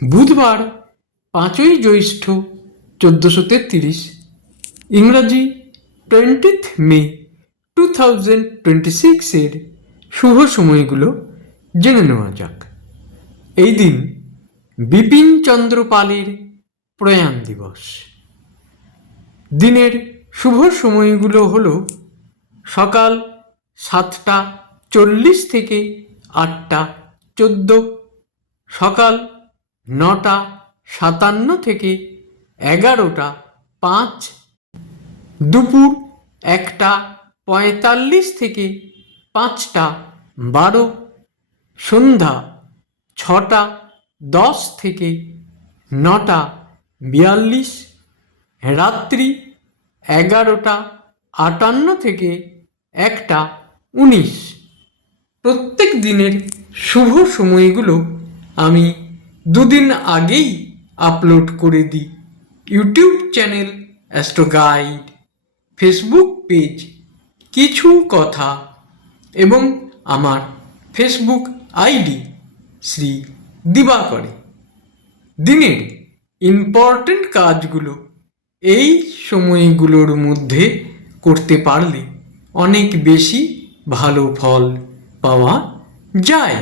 বুধবার 5ই জ্যৈষ্ঠ 1433, ইংরাজি 20th মে 2026 শুভ সময়গুলো জেনে নেওয়া যাক। এই দিন বিপিন চন্দ্র পালের প্রয়াণ দিবস। দিনের শুভ সময়গুলো হলো সকাল 7:40 থেকে 8:14, সকাল 9:57 থেকে 11:05, দুপুর 1:45 থেকে 5:12, সন্ধ্যা 6:10 থেকে 9:42, রাত্রি 11:58 থেকে 1:19। প্রত্যেক দিনের শুভ সময়গুলো আমি দুদিন আগেই আপলোড করে দিই YouTube channel astro guide, Facebook page কিছু কথা এবং আমার ফেসবুক আইডি শ্রী দিবাকরে। দিনের ইম্পর্টেন্ট কাজগুলো এই সময়গুলোর মধ্যে করতে পারলে অনেক বেশি ভালো ফল পাওয়া যায়।